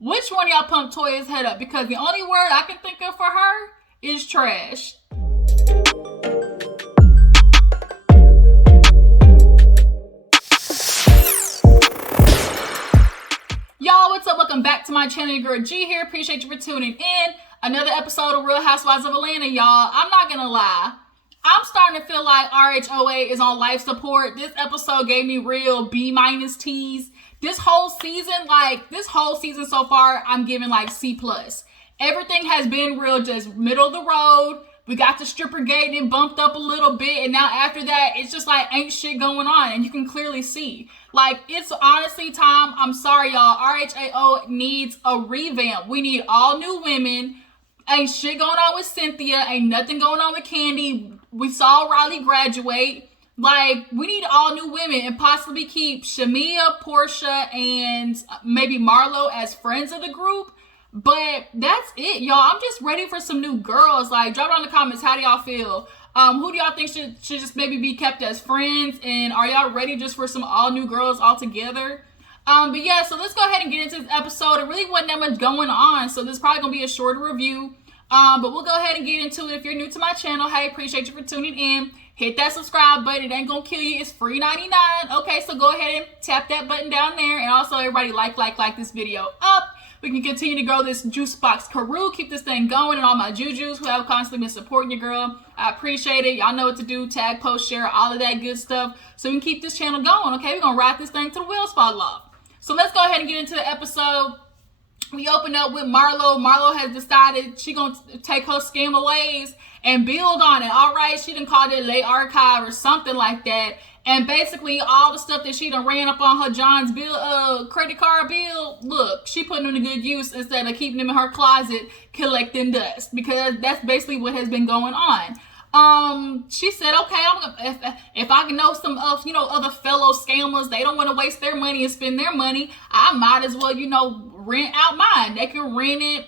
Which one of y'all pumped Toya's head up? Because the only word I can think of for her is trash. Y'all, what's up? Welcome back to my channel. Your girl G here. Appreciate you for tuning in. Another episode of Real Housewives of Atlanta, y'all. I'm not gonna lie. I'm starting to feel like RHOA is on life support. This episode gave me real B- teas. This whole season so far, I'm giving like C+. Everything has been real just middle of the road. We got the stripper gate and bumped up a little bit, and now after that, it's just like ain't shit going on, and you can clearly see. Like, it's honestly time. I'm sorry, y'all. RHAO needs a revamp. We need all new women. Ain't shit going on with Cynthia. Ain't nothing going on with Candy. We saw Riley graduate. Like, we need all new women and possibly keep Shamia, Portia, and maybe Marlo as friends of the group. But that's it, y'all. I'm just ready for some new girls. Like, drop down in the comments. How do y'all feel? Who do y'all think should just maybe be kept as friends? And are y'all ready just for some all new girls all together? But yeah, so let's go ahead and get into this episode. It really wasn't that much going on, so this is probably going to be a shorter review. But we'll go ahead and get into it. If you're new to my channel, hey, appreciate you for tuning in. Hit that subscribe button. It ain't gonna kill you. It's free 99. Okay, so go ahead and tap that button down there. And also, everybody like this video up. We can continue to grow this juice box crew. Keep this thing going. And all my jujus who have constantly been supporting your girl, I appreciate it. Y'all know what to do. Tag, post, share, all of that good stuff. So we can keep this channel going. Okay, we're gonna ride this thing till the wheels fall off. So let's go ahead and get into the episode. We open up with Marlo. Marlo has decided she gonna take her scammer ways and build on it. All right, she done called it late archive or something like that. And basically all the stuff that she done ran up on her John's bill, credit card bill, look, she putting them to good use instead of keeping them in her closet collecting dust, because that's basically what has been going on. She said, okay, if I can know some of, other fellow scammers, they don't want to waste their money and spend their money, I might as well, rent out mine. They can rent it,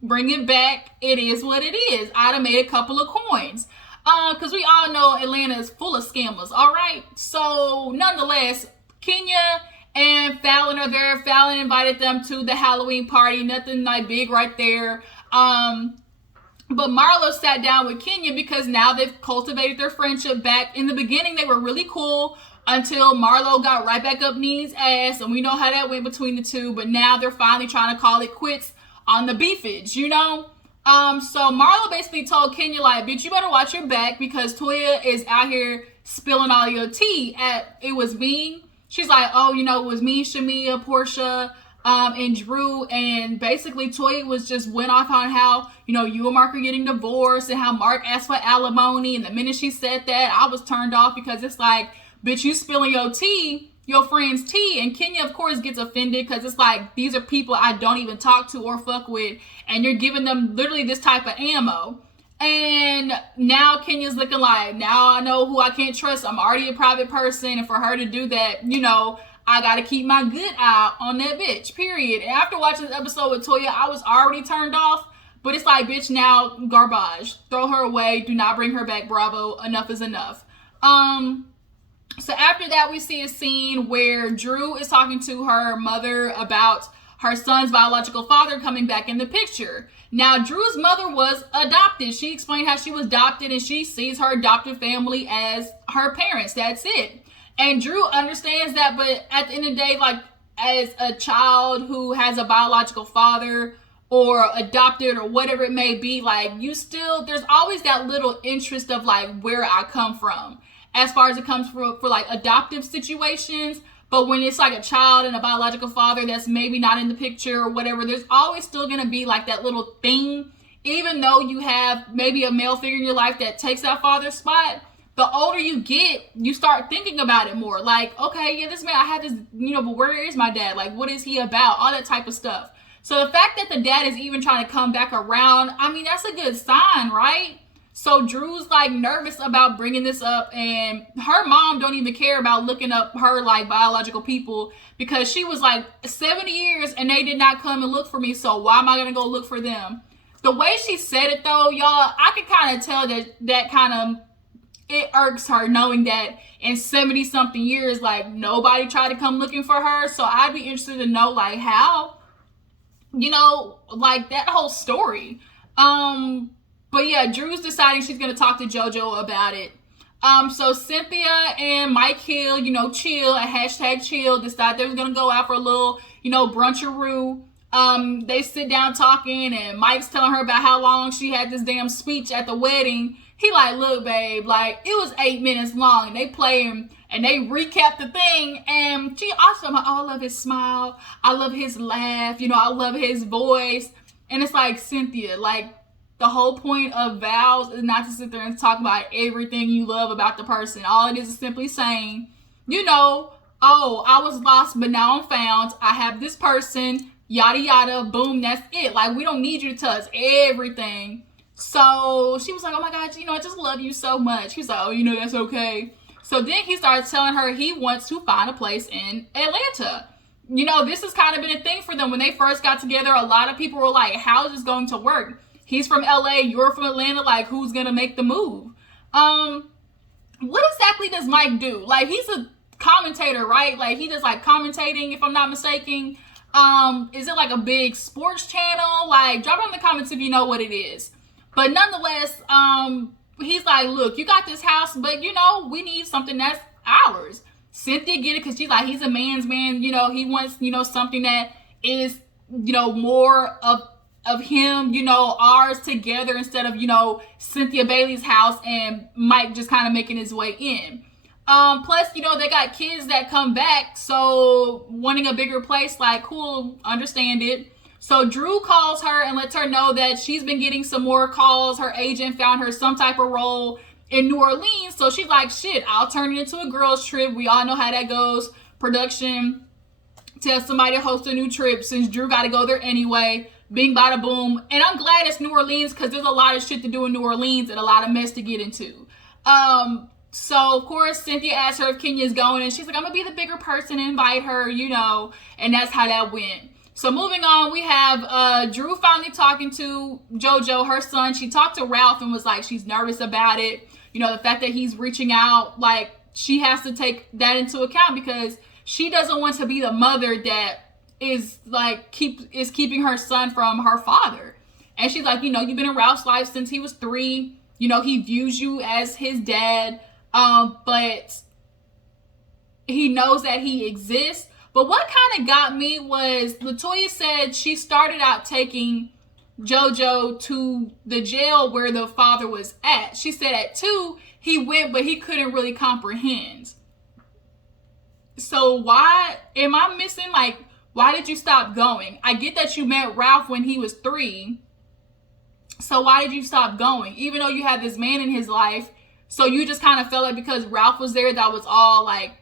bring it back. It is what it is. I'd have made a couple of coins. Because we all know Atlanta is full of scammers, all right? So, nonetheless, Kenya and Fallyn are there. Fallyn invited them to the Halloween party. Nothing like big right there. But Marlo sat down with Kenya because now they've cultivated their friendship back. In the beginning, they were really cool until Marlo got right back up Nene's ass, and we know how that went between the two. But now they're finally trying to call it quits on the beefage, So Marlo basically told Kenya, like, bitch, you better watch your back because Toya is out here spilling all your tea. It was me. She's like, oh, it was me, Shamia, Portia, and Drew, and basically Toya went off on how, you and Mark are getting divorced and how Mark asked for alimony, and the minute she said that, I was turned off because it's like, bitch, you spilling your tea, your friend's tea. And Kenya, of course, gets offended because it's like, these are people I don't even talk to or fuck with, and you're giving them literally this type of ammo. And now Kenya's looking like, now I know who I can't trust. I'm already a private person, and for her to do that, I gotta keep my good eye on that bitch, period. And after watching this episode with Toya, I was already turned off. But it's like, bitch, now garbage. Throw her away. Do not bring her back. Bravo. Enough is enough. So after that, we see a scene where Drew is talking to her mother about her son's biological father coming back in the picture. Now, Drew's mother was adopted. She explained how she was adopted, and she sees her adopted family as her parents. That's it. And Drew understands that, but at the end of the day, like, as a child who has a biological father or adopted or whatever it may be, like, there's always that little interest of, like, where I come from as far as it comes for like, adoptive situations. But when it's, like, a child and a biological father that's maybe not in the picture or whatever, there's always still going to be, like, that little thing, even though you have maybe a male figure in your life that takes that father's spot. The older you get, you start thinking about it more. Like, okay, yeah, this man, I have this, but where is my dad? Like, what is he about? All that type of stuff. So the fact that the dad is even trying to come back around, I mean, that's a good sign, right? So Drew's, like, nervous about bringing this up, and her mom don't even care about looking up her, like, biological people, because she was, like, 70 years and they did not come and look for me, so why am I going to go look for them? The way she said it, though, y'all, I could kind of tell that kind of, it irks her knowing that in 70 something years, like, nobody tried to come looking for her. So I'd be interested to know, like, how. you know, like that whole story. But yeah, Drew's deciding she's gonna talk to JoJo about it. So Cynthia and Mike Hill, you know, chill at hashtag chill, decide they was gonna go out for a little, you know, bruncharoo. They sit down talking, and Mike's telling her about how long she had this damn speech at the wedding. He like, look, babe, like it was 8 minutes long, and they play him and they recap the thing. And she also like, oh, I love his smile, I love his laugh, you know, I love his voice. And it's like, Cynthia, like the whole point of vows is not to sit there and talk about everything you love about the person. All it is simply saying, you know, oh, I was lost, but now I'm found. I have this person, yada, yada, boom, that's it. Like, we don't need you to tell us everything. So she was like, oh my God, you know, I just love you so much. He's like, oh, you know, that's okay. So then he started telling her he wants to find a place in Atlanta. You know, this has kind of been a thing for them. When they first got together, a lot of people were like, how is this going to work? He's from LA, you're from Atlanta, like who's gonna make the move? What exactly does Mike do? Like, he's a commentator, right? Like, he does like commentating, if I'm not mistaken. Is it like a big sports channel? Like, drop it in the comments if you know what it is. But nonetheless, he's like, look, you got this house, but you know, we need something that's ours. Cynthia get it because she's like, he's a man's man, you know, he wants, you know, something that is, you know, more of him, you know, ours together, instead of, you know, Cynthia Bailey's house and Mike just kind of making his way in. Plus, you know, they got kids that come back, so wanting a bigger place, like, cool, understand it. So Drew calls her and lets her know that she's been getting some more calls. Her agent found her some type of role in New Orleans, so she's like, shit, I'll turn it into a girls trip. We all know how that goes. Production tells somebody to host a new trip since Drew got to go there anyway. Bing, bada, boom. And I'm glad it's New Orleans because there's a lot of shit to do in New Orleans and a lot of mess to get into. So, of course, Cynthia asked her if Kenya's going, and she's like, I'm going to be the bigger person and invite her, you know, and that's how that went. So, moving on, we have Drew finally talking to JoJo, her son. She talked to Ralph and was like, she's nervous about it. You know, the fact that he's reaching out, like, she has to take that into account because she doesn't want to be the mother that is like keeping her son from her father. And she's like, you know, you've been in Ralph's life since he was 3. You know, he views you as his dad, but he knows that he exists. But what kind of got me was LaToya said she started out taking JoJo to the jail where the father was at. She said at 2 he went, but he couldn't really comprehend. So why am I missing, like, why did you stop going? I get that you met Ralph when he was 3. So why did you stop going? Even though you had this man in his life. So you just kind of felt like because Ralph was there, that was all. Like,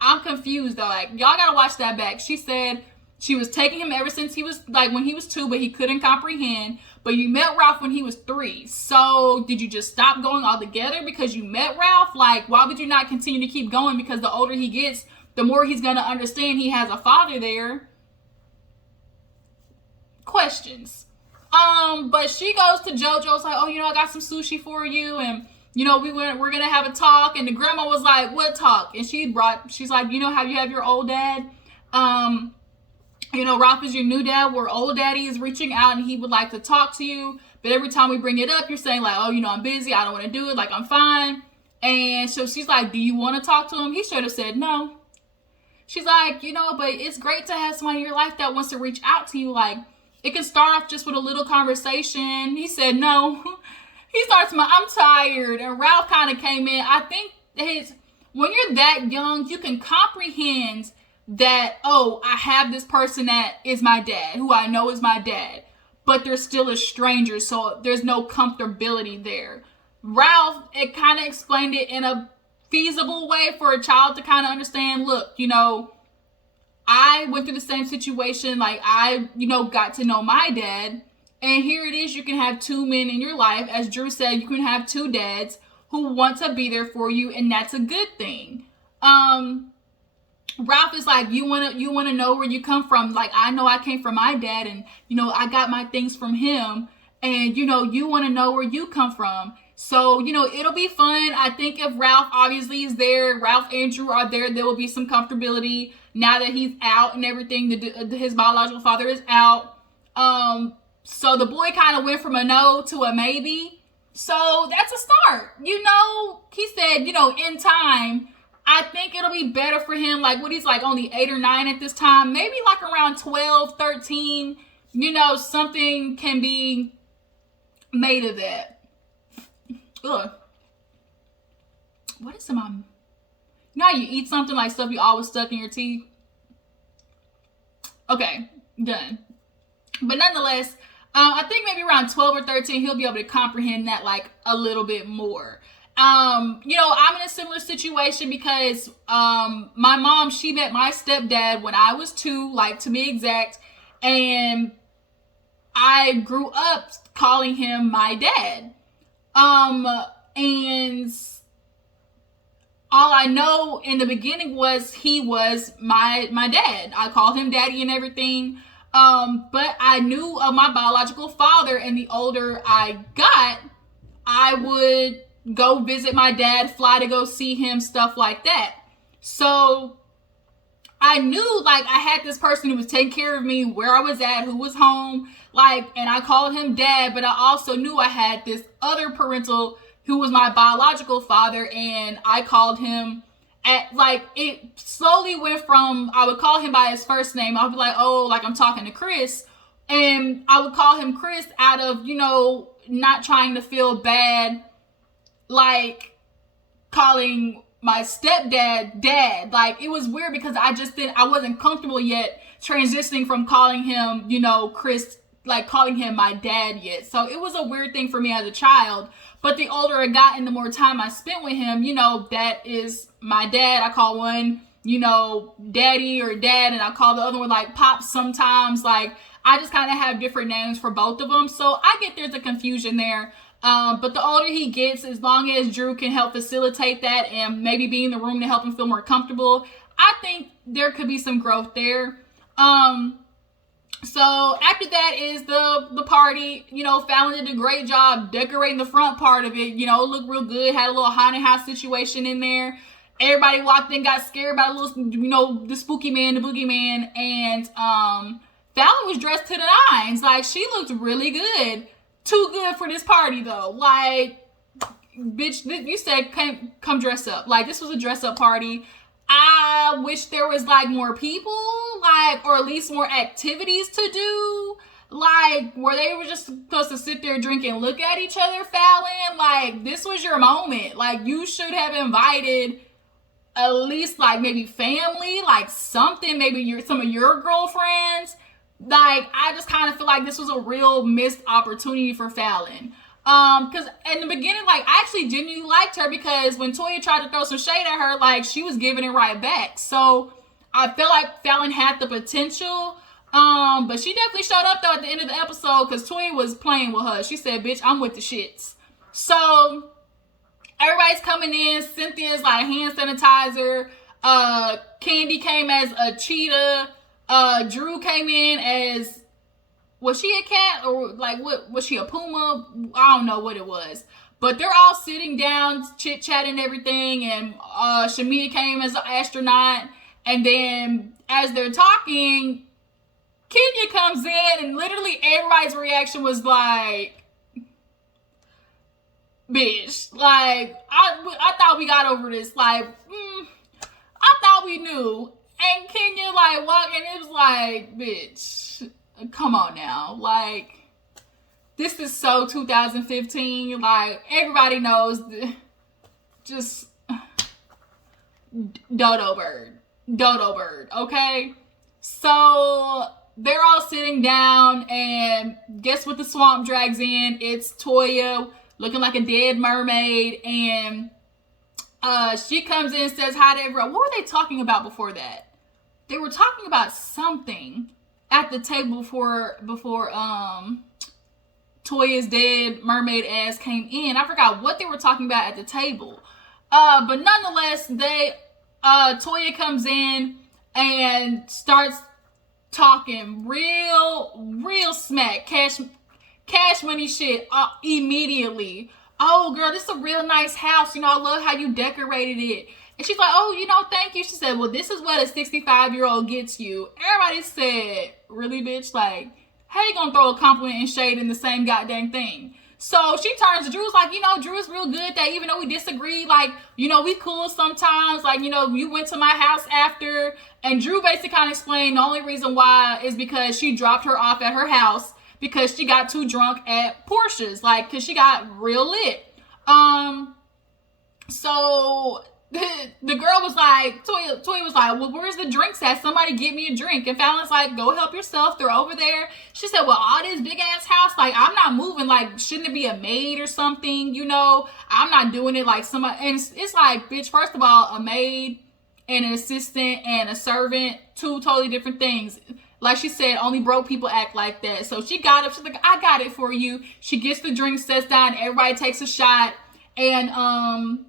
I'm confused though. Like, y'all gotta watch that back. She said she was taking him ever since he was, like, when he was 2, but he couldn't comprehend. But you met Ralph when he was 3. So did you just stop going altogether because you met Ralph? Like, why would you not continue to keep going? Because the older he gets, the more he's gonna understand he has a father there. Questions. But she goes to JoJo's like, oh, you know, I got some sushi for you, and you know, we're gonna have a talk. And the grandma was like, what talk? And she's like, you know how you have your old dad? You know, Ralph is your new dad, where old daddy is reaching out and he would like to talk to you. But every time we bring it up, you're saying like, oh, you know, I'm busy, I don't want to do it, like, I'm fine. And so she's like, do you want to talk to him? He should have said no. She's like, you know, but it's great to have somebody in your life that wants to reach out to you. Like, it can start off just with a little conversation. He said no. He starts, I'm tired. And Ralph kind of came in. I think when you're that young, you can comprehend that, oh, I have this person that is my dad, who I know is my dad, but they're still a stranger, so there's no comfortability there. Ralph, it kind of explained it in a feasible way for a child to kind of understand. Look, you know, I went through the same situation. Like, I, you know, got to know my dad, and here it is. You can have 2 men in your life. As Drew said, you can have 2 dads who want to be there for you, and that's a good thing. Ralph is like, you want to know where you come from. Like, I know I came from my dad, and, you know, I got my things from him, and, you know, you want to know where you come from. So, you know, it'll be fun. I think if Ralph obviously is there, Ralph and Drew are there, there will be some comfortability now that he's out and everything. His biological father is out. So the boy kind of went from a no to a maybe. So that's a start. You know, he said, you know, in time, I think it'll be better for him. Like, what, he's like only 8 or 9 at this time. Maybe like around 12, 13, you know, something can be made of that. Ugh. What is in my... You know how you eat something like stuff you always stuck in your teeth? Okay, done. But nonetheless, I think maybe around 12 or 13, he'll be able to comprehend that like a little bit more. You know, I'm in a similar situation because my mom, she met my stepdad when I was 2, like to be exact, and I grew up calling him my dad. And all I know in the beginning was he was my dad. I called him daddy and everything. But I knew of my biological father, and the older I got, I would go visit my dad, fly to go see him, stuff like that. So I knew like I had this person who was taking care of me, where I was at, who was home, like, and I called him dad, but I also knew I had this other parental who was my biological father, and I called him at, like, it slowly went from, I would call him by his first name. I would be like, oh, like I'm talking to Chris. And I would call him Chris out of, you know, not trying to feel bad, like calling my stepdad dad. Like, it was weird because I wasn't comfortable yet transitioning from calling him, you know, Chris, like calling him my dad yet. So it was a weird thing for me as a child. But the older I got and the more time I spent with him, you know, that is my dad. I call one, you know, daddy or dad, and I call the other one like pops sometimes. Like, I just kind of have different names for both of them. So I get there's a confusion there. But the older he gets, as long as Drew can help facilitate that and maybe be in the room to help him feel more comfortable, I think there could be some growth there. So after that is the party. You know, Fallyn did a great job decorating the front part of it. You know, it looked real good. Had a little haunted house situation in there. Everybody walked in, got scared by the little, you know, the spooky man, the boogeyman. And Fallyn was dressed to the nines. Like, she looked really good. Too good for this party, though. Like, bitch, you said come dress up. Like, this was a dress up party. I wish there was like more people, like, or at least more activities to do, like where they were just supposed to sit there, drink, and look at each other. Fallyn, like, this was your moment. Like, you should have invited at least like maybe family, like something, maybe some of your girlfriends. Like, I just kind of feel like this was a real missed opportunity for Fallyn. Because in the beginning, like, I actually genuinely liked her, because when Toya tried to throw some shade at her, like, she was giving it right back. So I feel like Fallyn had the potential. But she definitely showed up though at the end of the episode, because Toya was playing with her. She said, bitch, I'm with the shits. So everybody's coming in. Cynthia's like hand sanitizer. Candy came as a cheetah. Drew came in as, was she a cat, or like what was she, a puma? I don't know what it was. But they're all sitting down, chit-chatting everything, and Shamia came as an astronaut. And then as they're talking, Kenya comes in, and literally everybody's reaction was like, bitch, like, I thought we got over this. Like, I thought we knew. And Kenya like walking, it was like, bitch, come on now. Like, this is so 2015. Like, everybody knows, just dodo bird, okay? So they're all sitting down, and guess what the swamp drags in? It's Toya, looking like a dead mermaid, and she comes in and says hi to everyone. What were they talking about before that? They were talking about something at the table before Toya's dead mermaid ass came in. I forgot what they were talking about at the table. But nonetheless, Toya comes in and starts talking real smack, cash money shit immediately. Oh, girl, this is a real nice house. You know, I love how you decorated it. And she's like, oh, you know, thank you. She said, well, this is what a 65-year-old gets you. Everybody said, really, bitch? Like, how you gonna throw a compliment and shade in the same goddamn thing? So she turns to Drew's like, Drew is real good that even though we disagree, like, we cool sometimes. Like, you went to my house after. And Drew basically kind of explained the only reason why is because she dropped her off at her house because she got too drunk at Portia's. Like, because she got real lit. So the girl was like, Toya was like, well, where's the drinks at? Somebody get me a drink. And Fallyn's like, go help yourself. They're over there. She said, well, all this big ass house, like, I'm not moving. Like, shouldn't it be a maid or something? I'm not doing it like somebody. And it's like, bitch, first of all, a maid and an assistant and a servant, two totally different things. Like she said, only broke people act like that. So she got up. She's like, I got it for you. She gets the drink, sets down. Everybody takes a shot. And,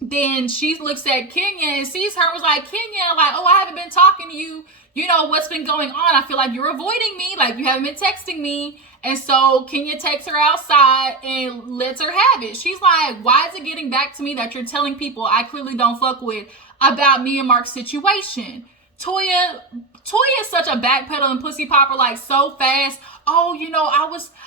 then she looks at Kenya and sees her and was like, Kenya, like, oh, I haven't been talking to you. What's been going on? I feel like you're avoiding me. Like, you haven't been texting me. And so Kenya takes her outside and lets her have it. She's like, why is it getting back to me that you're telling people I clearly don't fuck with about me and Mark's situation? Toya is such a backpedal and pussy popper, like, so fast. Oh,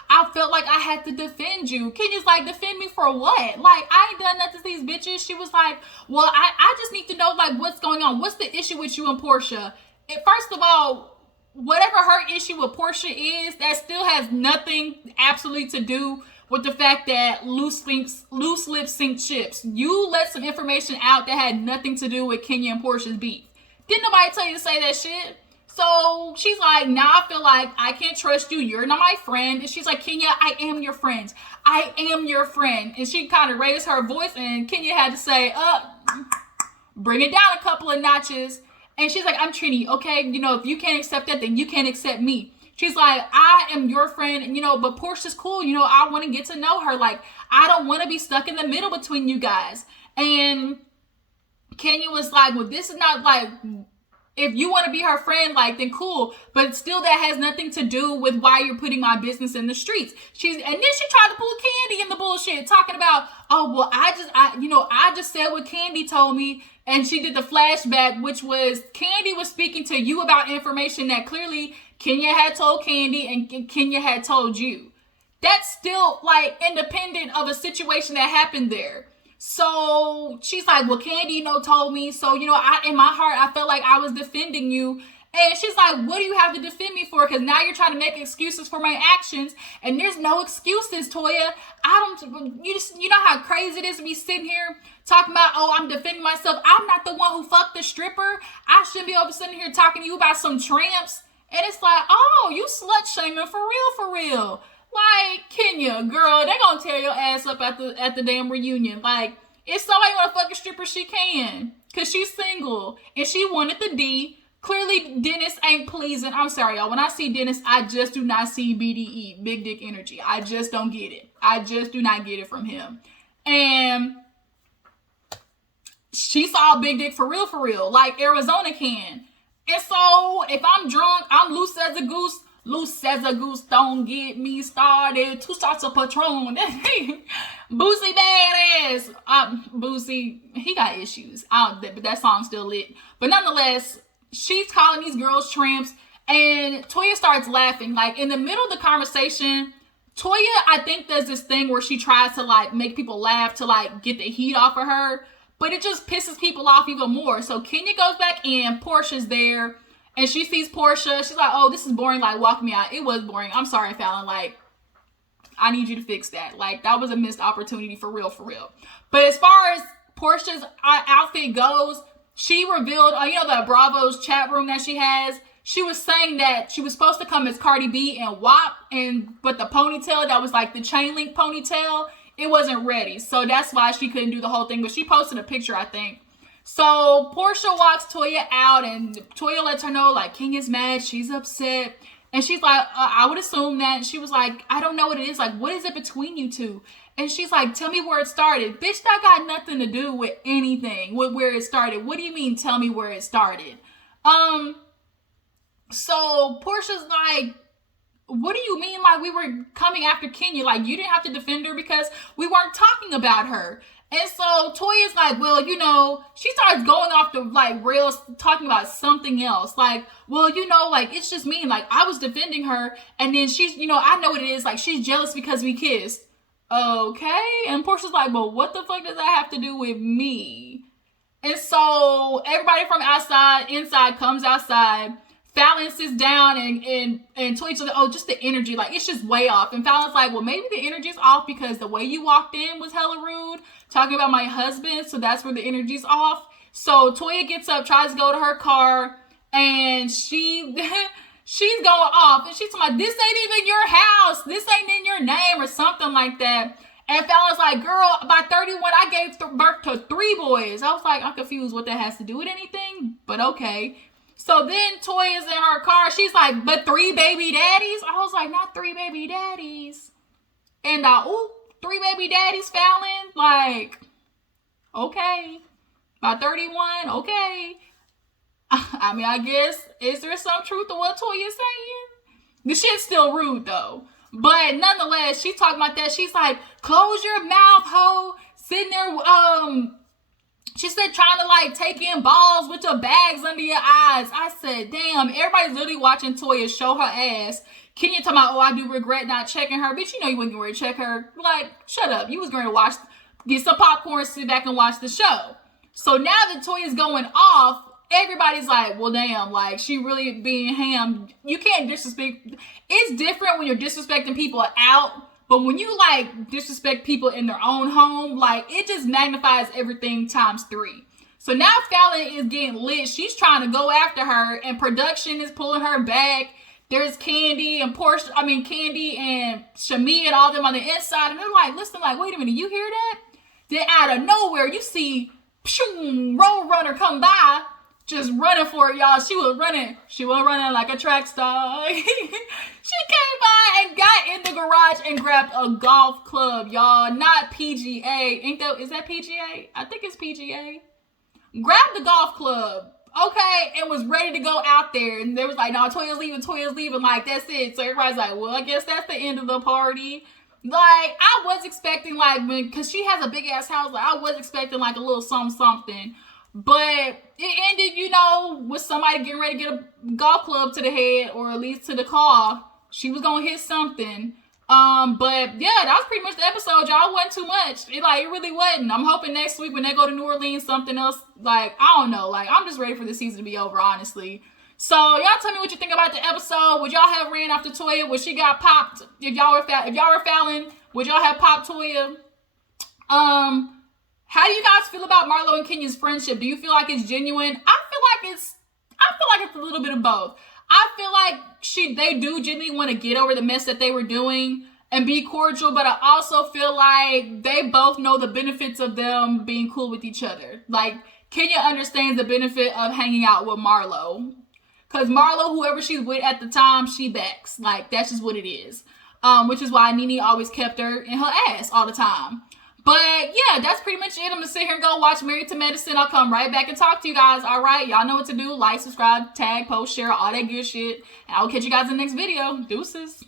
I felt like I had to defend you. Kenya's like, defend me for what? Like, I ain't done nothing to these bitches. She was like, well, I just need to know, like, what's going on. What's the issue with you and Portia? First of all, whatever her issue with Portia is, that still has nothing absolutely to do with the fact that loose lips sink ships. You let some information out that had nothing to do with Kenya and Portia's beef. Didn't nobody tell you to say that shit? So she's like, now I feel like I can't trust you. You're not my friend. And she's like, Kenya, I am your friend. I am your friend. And she kind of raised her voice and Kenya had to say, bring it down a couple of notches. And she's like, I'm Trini, okay? If you can't accept that, then you can't accept me. She's like, I am your friend, but Portia's cool. I want to get to know her. Like, I don't want to be stuck in the middle between you guys. And Kenya was like, well, this is not like, if you want to be her friend, like, then cool. But still, that has nothing to do with why you're putting my business in the streets. And then she tried to pull Candy in the bullshit, talking about, oh, well, I just said what Candy told me. And she did the flashback, which was Candy was speaking to you about information that clearly Kenya had told Candy and Kenya had told you. That's still, like, independent of a situation that happened there. So she's like, well, Candy, told me. So, in my heart, I felt like I was defending you. And she's like, what do you have to defend me for? Because now you're trying to make excuses for my actions. And there's no excuses, Toya. You know how crazy it is to be sitting here talking about, oh, I'm defending myself. I'm not the one who fucked the stripper. I shouldn't be over sitting here talking to you about some tramps. And it's like, oh, you slut shaming for real. Like, Kenya, girl, they gonna tear your ass up at the damn reunion. Like, if somebody wanna fuck a stripper, she can. Cause she's single. And she wanted the D. Clearly, Dennis ain't pleasing. I'm sorry, y'all. When I see Dennis, I just do not see BDE, big dick energy. I just don't get it. I just do not get it from him. And she saw big dick for real, like Arizona can. And so, if I'm drunk, I'm loose as a goose. Loose as a goose, don't get me started. 2 shots of Patron. Boosie badass. Boosie, he got issues. But that song's still lit. But nonetheless, she's calling these girls tramps. And Toya starts laughing. Like, in the middle of the conversation, Toya, I think, does this thing where she tries to, like, make people laugh to, like, get the heat off of her. But it just pisses people off even more. So Kenya goes back in. Portia's there. And she sees Portia. She's like, oh, this is boring. Like, walk me out. It was boring. I'm sorry, Fallyn. Like, I need you to fix that. Like, that was a missed opportunity for real. But as far as Portia's outfit goes, she revealed, the Bravo's chat room that she has. She was saying that she was supposed to come as Cardi B and WAP. But the ponytail that was like the chain link ponytail, it wasn't ready. So that's why she couldn't do the whole thing. But she posted a picture, I think. So Portia walks Toya out and Toya lets her know, like, Kenya's mad. She's upset. And she's like, I would assume that. And she was like, I don't know what it is. Like, what is it between you two? And she's like, tell me where it started. Bitch, that got nothing to do with anything, with where it started. What do you mean, tell me where it started? So Portia's like, what do you mean? Like, we were coming after Kenya. Like, you didn't have to defend her because we weren't talking about her. And so Toya's like, well, you know, she starts going off the like rails, talking about something else. Like, well, you know, like, it's just me. Like, I was defending her. And then she's, you know, I know what it is. Like, she's jealous because we kissed. Okay. And Portia's like, well, what the fuck does that have to do with me? And so everybody from inside comes outside. Fallyn sits down and Toya's like, oh, just the energy. Like, it's just way off. And Fallon's like, well, maybe the energy's off because the way you walked in was hella rude. Talking about my husband. So that's where the energy's off. So Toya gets up, tries to go to her car. And she's going off. And she's talking about, this ain't even your house. This ain't in your name or something like that. And Fallon's like, girl, by 31, I gave birth to 3 boys. I was like, I'm confused what that has to do with anything. But okay. So then Toya's in her car. She's like, but 3 baby daddies? I was like, not 3 baby daddies. And 3 baby daddies, Fallyn? Like, okay. By 31, okay. I mean, I guess, is there some truth to what Toya's saying? The shit's still rude, though. But nonetheless, she's talking about that. She's like, close your mouth, hoe. Sitting there, she said, trying to like take in balls with your bags under your eyes. I said, damn, everybody's literally watching Toya show her ass. Kenya talking about, oh, I do regret not checking her. Bitch, you know you wasn't going to check her. Like, shut up. You was going to get some popcorn, sit back and watch the show. So now that Toya's going off, everybody's like, well, damn, like, she really being ham. You can't disrespect. It's different when you're disrespecting people out. But when you, like, disrespect people in their own home, like, it just magnifies everything times 3. So now Fallyn is getting lit. She's trying to go after her, and production is pulling her back. There's Candy and Candy and Shamia and all them on the inside. And they're like, listen, like, wait a minute, you hear that? Then out of nowhere, you see Road Runner come by, just running for it, y'all. She was running like a track star. She came by and got in the garage and grabbed a golf club, y'all. Not PGA. Is that PGA? I think it's PGA. Grabbed the golf club, okay, and was ready to go out there. And they was like, no, Toya's leaving. Like, that's it. So everybody's like, well, I guess that's the end of the party. Like, I was expecting, like, because she has a big ass house, like, I was expecting, like, a little something. But it ended, you know, with somebody getting ready to get a golf club to the head, or at least to the car. She was gonna hit something. But yeah, that was pretty much the episode, y'all. It wasn't too much. It really wasn't. I'm hoping next week when they go to New Orleans, something else, like, I don't know. Like, I'm just ready for the season to be over, honestly. So y'all tell me what you think about the episode. Would y'all have ran after Toya when she got popped? If y'all were Fallyn, would y'all have popped Toya? How do you guys feel about Marlo and Kenya's friendship? Do you feel like it's genuine? I feel like it's a little bit of both. I feel like they do genuinely want to get over the mess that they were doing and be cordial, but I also feel like they both know the benefits of them being cool with each other. Like, Kenya understands the benefit of hanging out with Marlo. Because Marlo, whoever she's with at the time, she backs. Like, that's just what it is. Which is why Nene always kept her in her ass all the time. But yeah, that's pretty much it. I'm going to sit here and go watch Married to Medicine. I'll come right back and talk to you guys. All right. Y'all know what to do. Like, subscribe, tag, post, share, all that good shit. And I will catch you guys in the next video. Deuces.